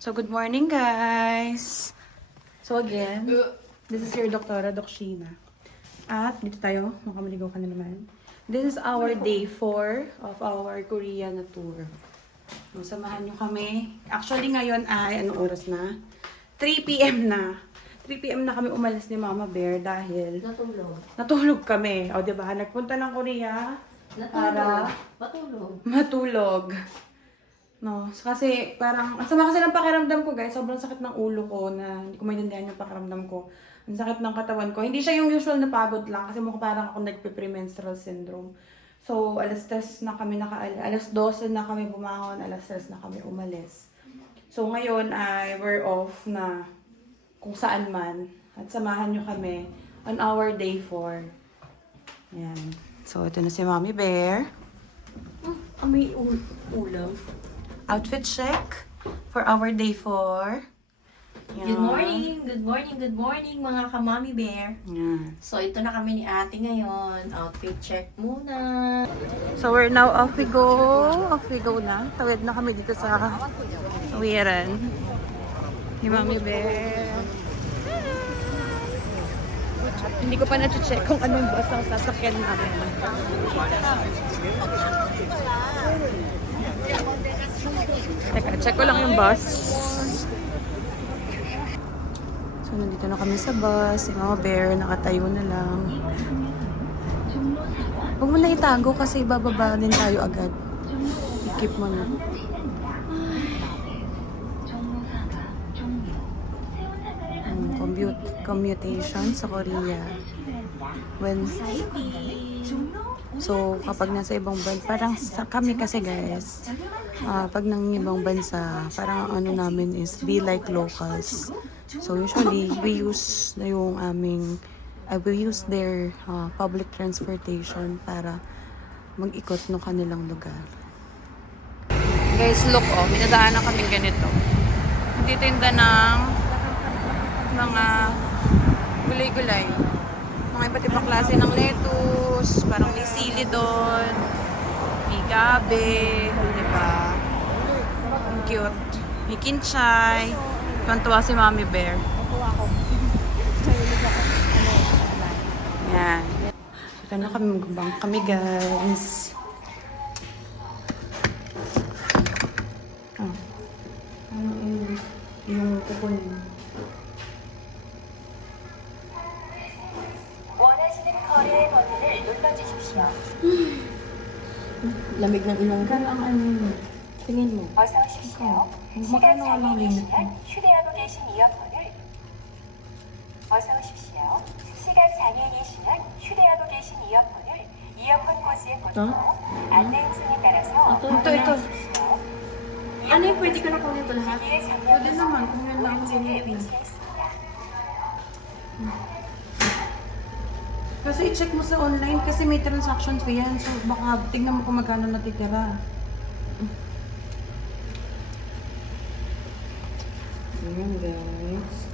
So, good morning, guys! So, again, this is your Doktora, Doc Sheena. At dito tayo, makamaligaw ka na naman. This is our day 4 of our Korea na tour. So, samahan nyo kami. Actually, ngayon ay, anong oras na? 3 p.m. na. 3 p.m. na kami umalis ni Mama Bear dahil natulog kami. O, diba? Nagpunta ng Korea para matulog. No, kasi parang, ang sama kasi ng pakiramdam ko, guys. Sobrang sakit ng ulo ko na hindi ko maintindihan yung pakiramdam ko. Ang sakit ng katawan ko. Hindi siya yung usual na pagod lang kasi mukha parang ako nagpe-premenstrual syndrome. So, alas 3 na kami alas 12 na kami bumahon, alas 3 na kami umalis. So, ngayon ay we're off na kung saan man. At samahan nyo kami on our day 4. Ayan. So, ito na si Mommy Bear. May ulam. Outfit check for our day 4. Good morning mga ka-Mommy Bear. Yan. So ito na kami ni ate ngayon. Outfit check muna. So we're now off we go. Off we go na. Tawid na kami dito sa Wiran. Ni Mommy Bear. Hindi ko pa na-check kung anong bus ang sasakyan namin. Teka, check ko lang yung bus. So, nandito na kami sa bus. Si Mama Bear, nakatayo na lang. Huwag mo na itago kasi bababa din tayo agad. I-keep mo na. Commutation sa Korea. So, kapag nasa ibang bansa, parang kami kasi guys, pag nang ibang bansa, parang ano namin is be like locals. So, usually, we use their public transportation para mag-ikot ng kanilang lugar. Guys, look oh, minadaanan kami ganito. Nagtitinda ng mga gulay-gulay. Mga iba't ibang klase ng lettuce, parang may sili doon, may gabi, diba? Ang cute. May kinchay. Tuwan-tuwa si Mommy Bear. Yan. So, na kami magbang kami, guys. Yung kukunin. Lamig ng inang ka. Ang ano, tingin mo. 어서 오십시오. 시간 장애 계시면 휴대하고 계신 이어폰을 어서 오십시오. 시간 장애 계시면 휴대하고 계신 이어폰 꽂이에 꽂고 안내 음성에 따라서 ito. Ano yung pwede ko na kunin ito lahat? 기기의 Pwede 장면 naman, kung yan lang ang 오른쪽에 ganyan. 위치해 있습니다. Kasi i-check mo sa online kasi may transaction fee yan. So baka tingnan mo kung magkano natitira. Ayan guys.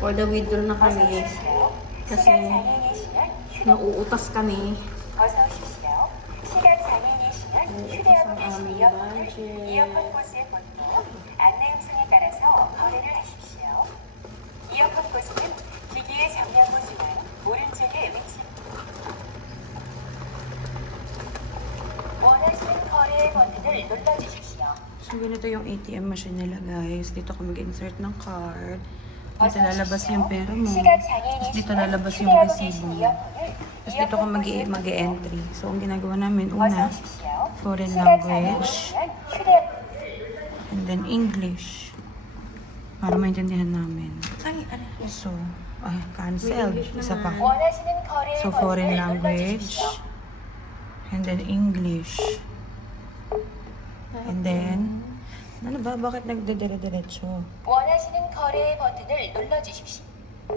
For the withdraw na 어서 kami. 오십시오. kasi 시간 장애 계시면 Nauutas kami. 어서 오십시오. 시간 장애 계시면 휴대하고 계신 이어폰 꽂이에 꽂고 안내 음성에 따라서 거래를 하십시오. 이어폰 꽂이는 기기의 전면부 중앙 오른쪽에 위치합니다. 원하시는 거래의 버튼을 눌러주십시오. So ganito yung ATM machine nila guys. Dito ka mag-insert ng card. Dito lalabas yung pera mo. Tapos dito lalabas yung resibo mo. Tapos dito ka mag-e-entry. So ang ginagawa namin, una, foreign language. And then English. Para maintindihan namin. So, cancel. Isa pa. 원하시는 거래의 So, foreign 버튼을 language. 눌러주십시오. And then English. And then, ano ba? Bakit nagdedire-diretso? 원하시는 거래의 버튼을 눌러주십시오.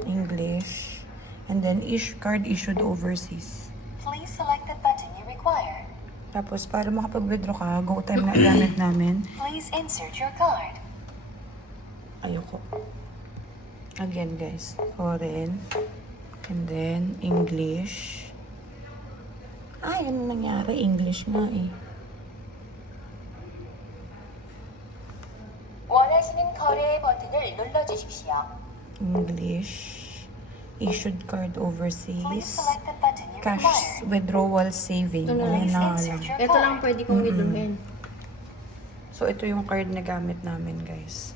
English. And then, card issued overseas. Please select the button you require. Tapos, para makapag-withdraw ka, go time na gamit namin. Please insert your card. Ayoko. Again, guys. Foreign. And then, English. Ay, ano nangyari? English nga eh. 원하시는 거래의 버튼을 눌러주십시오. English. Issued card Please overseas. select the button you Cash require. withdrawal saving. Ito na. Ayan na nga lang. Insert your Ito lang card. pwede kong withdrawin. So, ito yung card na gamit namin, guys.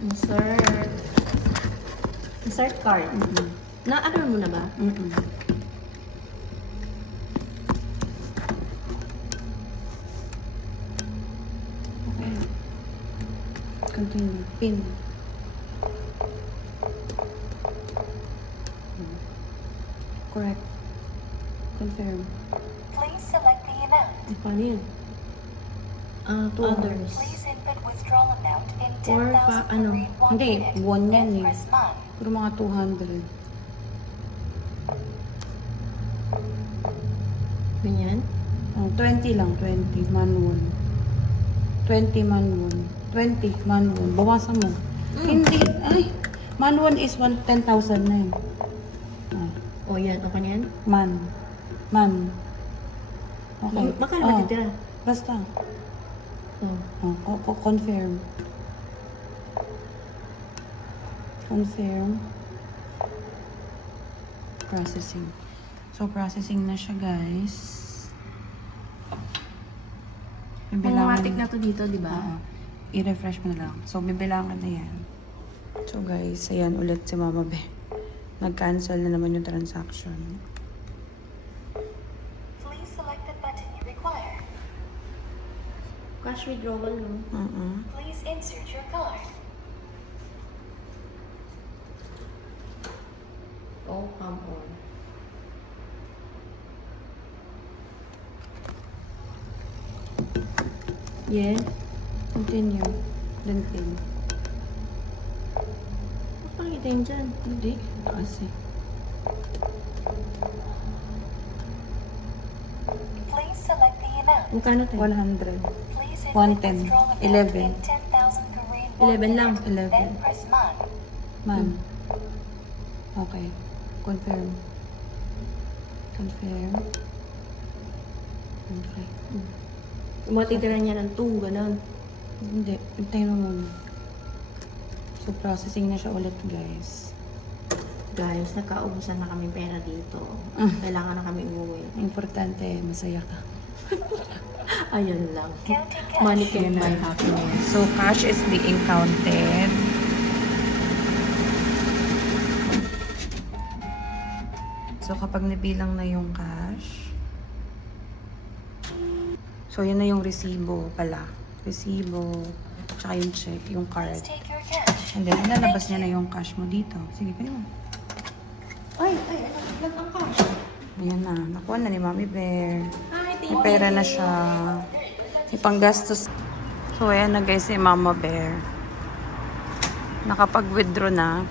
Insert. Insert card. Na-ano mo na ba? Okay. Continue. Pin. Correct. Confirm. Please select the amount. Paano yun? Others. Please input withdrawal amount in Or 10,000 ano? Korean won Hindi, unit. won yan Then eh. press man. Pero mga 200. Ganyan? Oh, 20 lang, 20 man 1. 20 man 1. 20 man 1. Bawasan mo. Hindi, ay. Man 1 is 10,000 na yun. Ah, O yan, okay na yan? man. Man. Okay. Baka Oh, natitira. basta. Oh. Confirm. Confirm. Processing. So, processing na siya, guys. Pangmatic na to dito, di ba? Oo. I-refresh mo na lang. So, bibilangan na yan. So, guys, ayan ulit si Mama Be. Nag-cancel na naman yung transaction. Please select the button you require. Cash withdrawal, no? Please insert your card. Oh, come on. Yeah. Continue. Then pin. Bakit parang kita yun dyan? Hindi. Kasi. Please select the amount. Magkano tayo? 100. Please input 110. withdrawal amount 11. in 10,000 Korean won 11 lang. unit. 11. Then press man. Man. Okay. Confirm. Confirm. Okay. Kung matitira niya ng 2, gano'n. Hindi. Hintayin mo muna. So, processing na siya ulit, guys. Guys, nagkaubusan na kami pera dito. Kailangan na kami umuwi. Importante, masaya ka. Ayun lang. Counting cash. Money can buy happiness. So, cash is being counted. So, kapag nabilang na yung cash, so, yun na yung resibo pala. Resibo, tsaka yung check, yung card. Please take your cash. And then, lalabas niya na yung cash mo dito. Sige, kayo. Ay, naglag ang cash. Ayan na. Nakuha na ni Mami Bear. Ay, May pera na siya. May panggastos. So, ayan na guys si Mama Bear. Nakapag-withdraw na.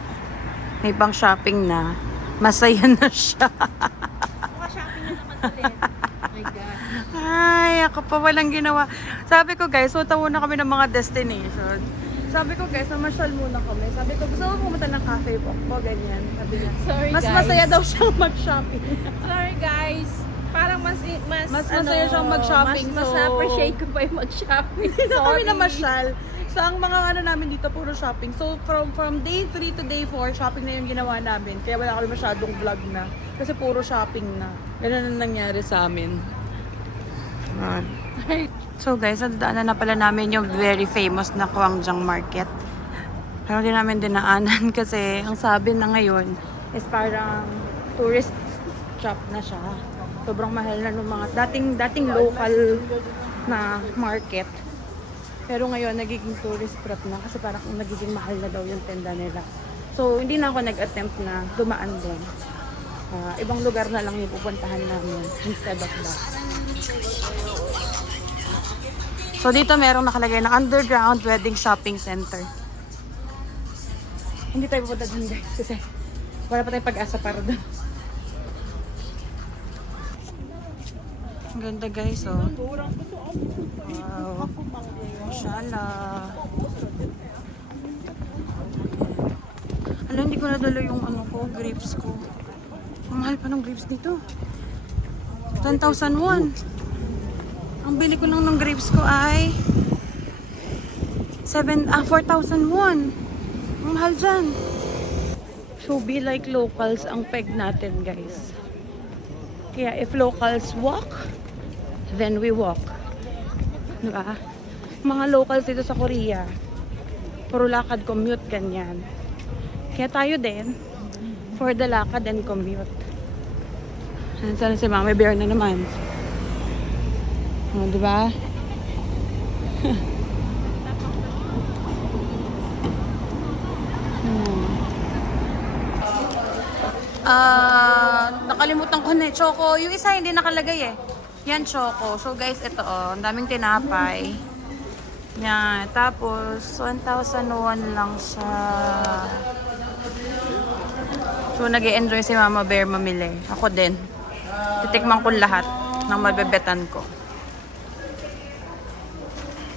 May pang shopping na. Masaya na siya. Maka-shopping na naman ulit. Oh my God. Ay, ako pa walang ginawa. Sabi ko guys, punta muna kami ng mga destination. Sabi ko guys, namasyal muna kami. Sabi ko, gusto ko pumunta ng cafe po. O, ganyan. Sabi niya. Sorry, Mas guys. masaya daw siyang mag-shopping. Sorry guys. Parang mas masaya siyang mag-shopping, Mas so- appreciate ko pa yung mag-shopping. Hindi na kami Sorry. namasyal. So, ang mga ano namin dito, puro shopping. So, from day 3 to day 4, shopping na yung ginawa namin. Kaya wala kami masyadong vlog na. Kasi puro shopping na. Ganun ang nangyari sa amin. So, guys, nadaanan na pala namin yung very famous na Kwangjang Market. Pero hindi namin dinaanan kasi ang sabi na ngayon is parang tourist shop na siya. Sobrang mahal na ng mga dating local na market. Pero ngayon, nagiging tourist trap na kasi parang nagiging mahal na daw yung tenda nila. So, hindi na ako nag-attempt na dumaan doon. Ibang lugar na lang yung pupuntahan namin instead of that. So, dito merong nakalagay na underground wedding shopping center. Hindi tayo pupunta doon guys kasi wala pa tayong pag-asa para doon. Ang ganda guys, oh. Wow. Mashallah. Alam, hindi ko nadala yung ano ko, grapes ko. Ang mahal pa ng grapes dito. 10,000 won. Ang bili ko lang ng grapes ko ay 4,000 won. Ang mahal dyan. So, be like locals ang peg natin, guys. Kaya, if locals walk, then we walk. Diba? Mga locals dito sa Korea, puro lakad, commute, ganyan. Kaya tayo din, for the lakad and commute. Sana si Mami Bear na naman. O, diba? Nakalimutan ko na choco. Yung isa hindi nakalagay eh. Yan choco. So guys, ito ang daming tinapay. Yan. Tapos 1,001 lang siya. So nag-e-enjoy si Mama Bear mamili. Ako din. Titikman ko lahat ng mabebetan ko.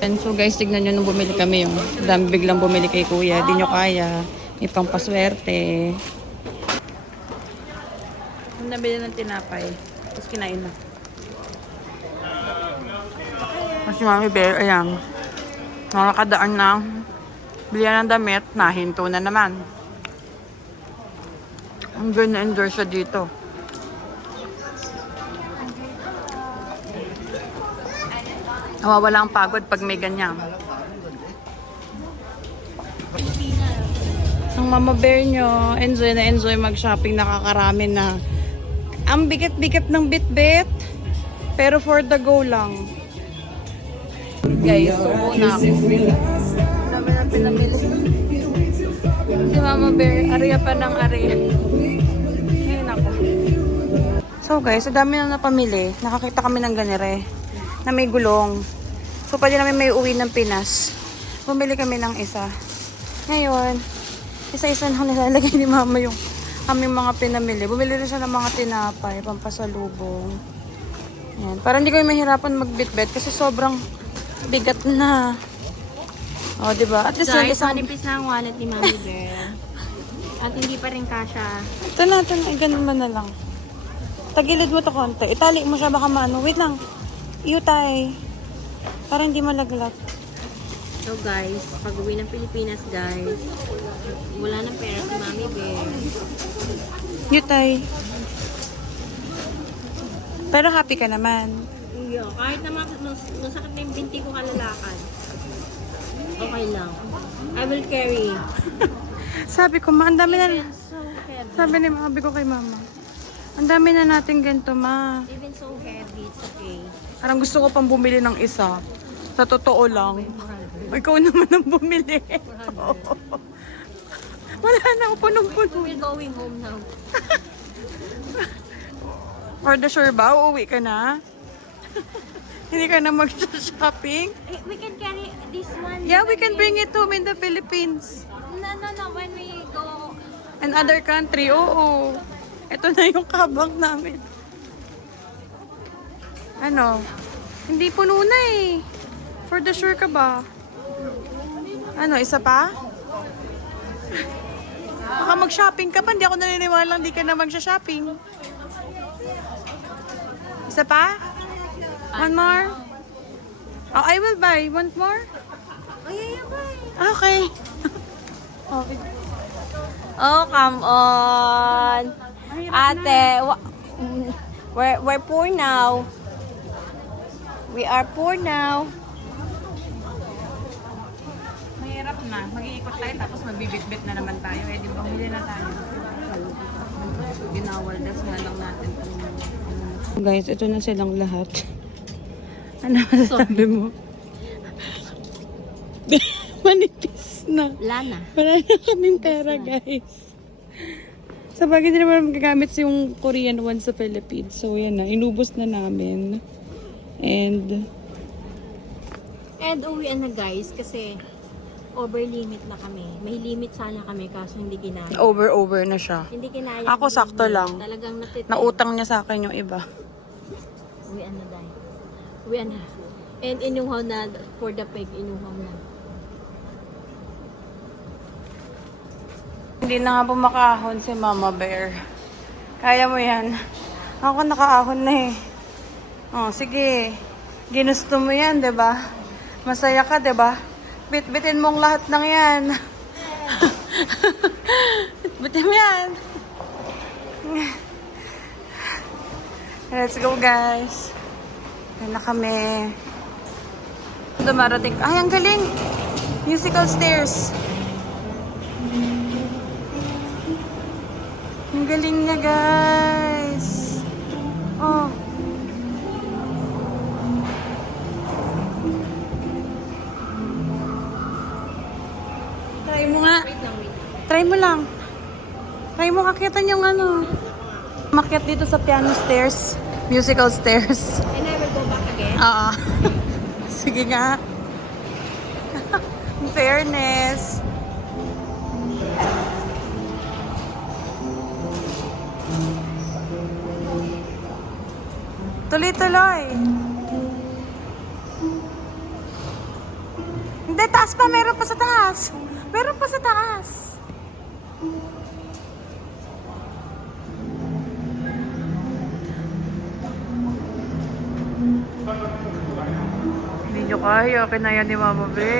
And so guys, tignan nyo nung bumili kami yung dami biglang bumili kay kuya. Di nyo kaya. May pangpaswerte. Nabili ng tinapay. Tapos kinain na. Tapos si Mami Bear, ayan. Nakakadaan na. Bilihan ng damit. Nahinto na naman. Ang good na enjoy siya dito. Nawawala ang pagod pag may ganyan. Ang Mama Bear nyo, enjoy na enjoy mag-shopping. Nakakarami na. Ang bigat-bigat ng bit-bit. Pero for the go lang. Guys, suko na ako. Dami na pinamili. Si Mama Bear, area pa ng area. Ngayon ako. So guys, sa dami na napamili. Nakakita kami ng ganire. Na may gulong. So pwede namin may uwi ng Pinas. Bumili kami ng isa. Ngayon, isa-isa na nilalagay ni Mama yung aming mga pinamili. Bumili rin siya ng mga tinapay, pampasalubong. Yan. Para hindi kami mahirapan magbitbit kasi sobrang bigat na. O, diba? At least Guys, isang... manipis na ang wallet ni Mami Bear. At hindi pa rin kasha. Ito natin, ay ganun man na lang. Tagilid mo to konti. Itali mo siya baka maano. Wait lang. Iutay. Para hindi malaglag. So guys, pag uwi ng Pilipinas guys, wala nang pera si Mami Bear. Iutay. Pero happy ka naman. Iyo, kahit naman nasakit na yung binti ko kalalakad. Okay lang. I will carry. Sabi ko, ma, ang dami na... Even so heavy. Sabi ni Mami ko kay Mama. Ang dami na natin ganito, ma. Even so heavy, it's okay. Parang gusto ko pang bumili ng isa. Sa totoo lang. Ikaw naman ang bumili. Wala na ako punong-puno. We're going home now. For the sure ba? Uuwi ka na? Hindi ka na mag-shopping? We can carry this one. Yeah, we can bring it home in the Philippines. No. When we go... And other country, oo. Ito na yung kabang namin. Ano? Hindi puno na eh. For the sure ka ba? Ano, isa pa? Baka mag-shopping ka pa. Hindi ako naniniwala. Hindi ka na mag-shopping. Isa pa? One more? Oh, I will buy. Want more? Oh, yeah, bye. Okay. Okay. Oh, come on. Ate, we're poor now. We are poor now. Mahirap na. Mag-iikot tayo tapos magbibit-bit na naman tayo. Eh, di ba? Huli na tayo. Ginawaldas na lang natin. Guys, ito na silang lahat. Ano masasabi mo? Manipis na. Lana. Wala na kaming pera, guys. Sa bagay, hindi naman magagamit yung Korean one sa Philippines. So, yan na. Inubos na namin. And uwian na guys kasi over limit na kami. May limit sana kami kaso hindi kinaya. over na siya. Hindi kinaya. Ako sakto lang. Talagang Nautang niya sa akin yung iba. Uwian na dahil. Uwian na. And inuhaw na for the peg. Inuhaw na. Hindi na nga pumakahon si Mama Bear. Kaya mo yan. Ako nakaahon na eh. Oh, sige. Ginusto mo yan, 'di ba? Masaya ka, 'di ba? Bit-bitin mong lahat ng yan. Bit-bitin mo yan. Let's go, guys. Yan na kami. Dumarating. Ay, ang galing. Musical stairs. Ang galing niya, guys. Oh. Try mo nga. Try mo lang. Try mo kakitan yung ano. Makyat dito sa piano stairs. Musical stairs. And I will go back again. Oo. Sige nga. In fairness. Tuloy-tuloy. Hindi, taas pa. Meron pa sa taas. Meron pa sa taas. Hindi nyo kaya. Kinaya ni Mama Be.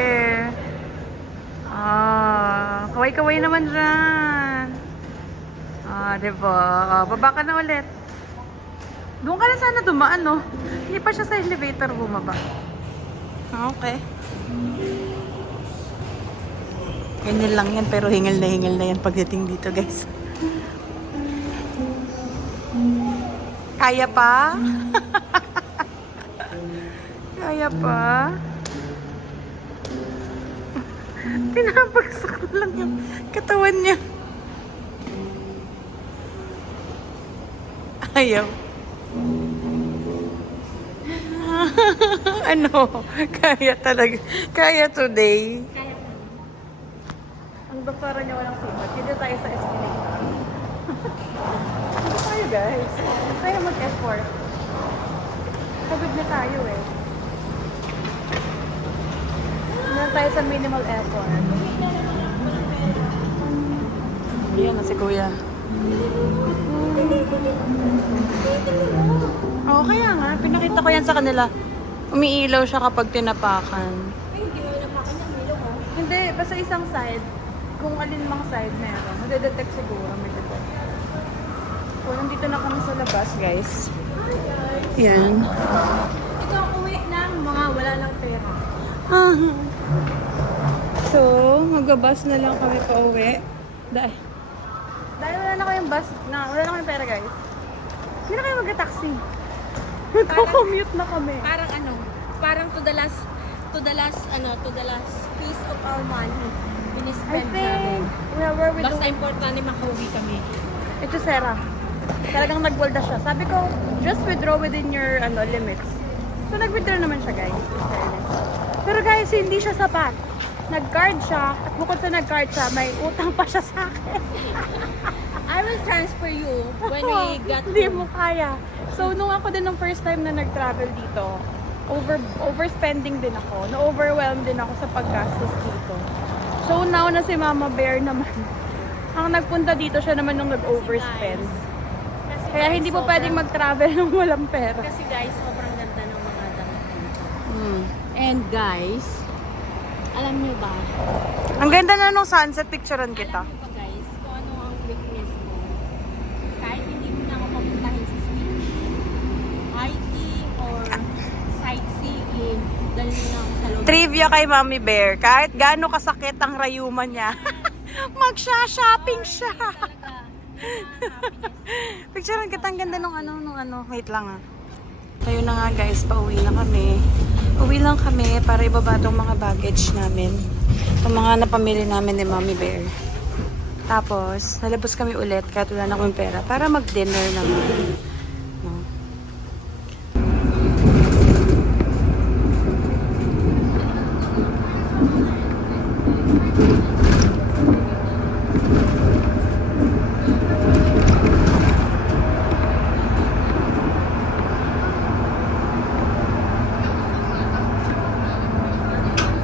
Kaway-kaway naman dyan. Diba? Baba ka na ulit. Doon ka na sana dumaan, no? Hindi pa siya sa elevator bumaba. Okay. Ganyan lang yan, pero hingal na yan pagdating dito, guys. Kaya pa? Kaya pa? Pinapagsak na lang yung katawan niya. Ayaw. Ano? Kaya talaga. Kaya today. Ang doktora niya walang sibat. Dito tayo sa escalator. Dito tayo, guys. Tayo mag-effort. Pagod na tayo eh. Dito tayo sa minimal effort. Ayan na si Kuya. Oo, kaya nga. Pinakita ko yan sa kanila. Umiilaw siya kapag tinapakan. Ay, hindi mo napakan yung milo mo. Hindi, basta isang side. Kung alin mang side meron. Madedetect siguro. May detect. So, nandito na kami sa labas, guys. Yan. Ikaw, uwi na. Mga wala ng pera. So, mag-bus na lang kami pa uwi. Dahil wala na kayong bus, wala na kayong pera, guys. Hindi na kayo mag-taxi. Magko-commute na kami. Parang ano, parang to the last piece of our money. I Binispend think, namin. where we Basta do, importante makauwi kami. ito Sarah. Talagang nagwalda siya. Sabi ko, just withdraw within your limits. So, nag-withdraw naman siya, guys. In fairness. Pero guys, hindi siya sapat. Nag-card siya, at bukod sa nag-card siya, may utang pa siya sa akin. I will transfer you when we get Hindi mo kaya. So, nung ako din ng first time na nag-travel dito, overspending din ako. Na-overwhelmed din ako sa paggastos dito. So, now na si Mama Bear naman, ang nagpunta dito siya naman nung nag-overspend. Kasi Kaya guys, hindi po sobrang- pwedeng mag-travel nung walang pera. Kasi guys, sobrang ganda ng mga damit dito. And guys, alam niyo ba? Ang ganda na nung sunset, picturean kita. Alam niyo ba guys, kung ano ang weakness ko? Kahit hindi mo na ako papuntahin sa swimming, hiking, or sightseeing, dahil na ako sa loob. Trivia kay Mommy Bear, kahit gaano kasakit ang rayuman niya, magsha-shopping siya. Talaga, happiness. Picturean kita, ang ganda nung ano, wait lang ah. Tayo na nga guys, pauwi na kami. Uwi lang kami para ibaba tong mga baggage namin. Itong mga napamili namin ni Mommy Bear. Tapos, nalabas kami ulit kahit wala na akong pera para mag-dinner naman. No?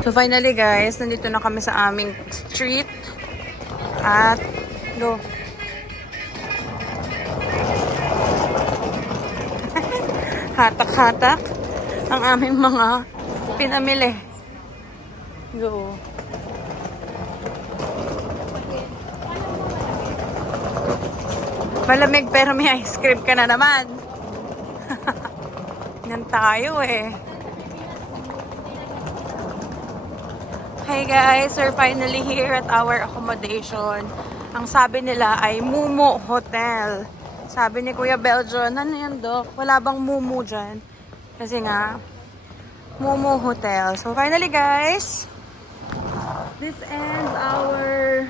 So finally guys, nandito na kami sa aming street. At go. Hatak-hatak ang aming mga pinamili. Go. Malamig pero may ice cream ka na naman. Yan tayo eh. Hey guys, we're finally here at our accommodation. Ang sabi nila ay Mumu Hotel. Sabi ni Kuya Beljon, ano yan Dok? Wala bang Mumu dyan? Kasi nga, Mumu Hotel. So finally guys, this ends our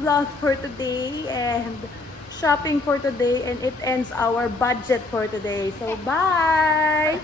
vlog for today and shopping for today, and it ends our budget for today. So bye!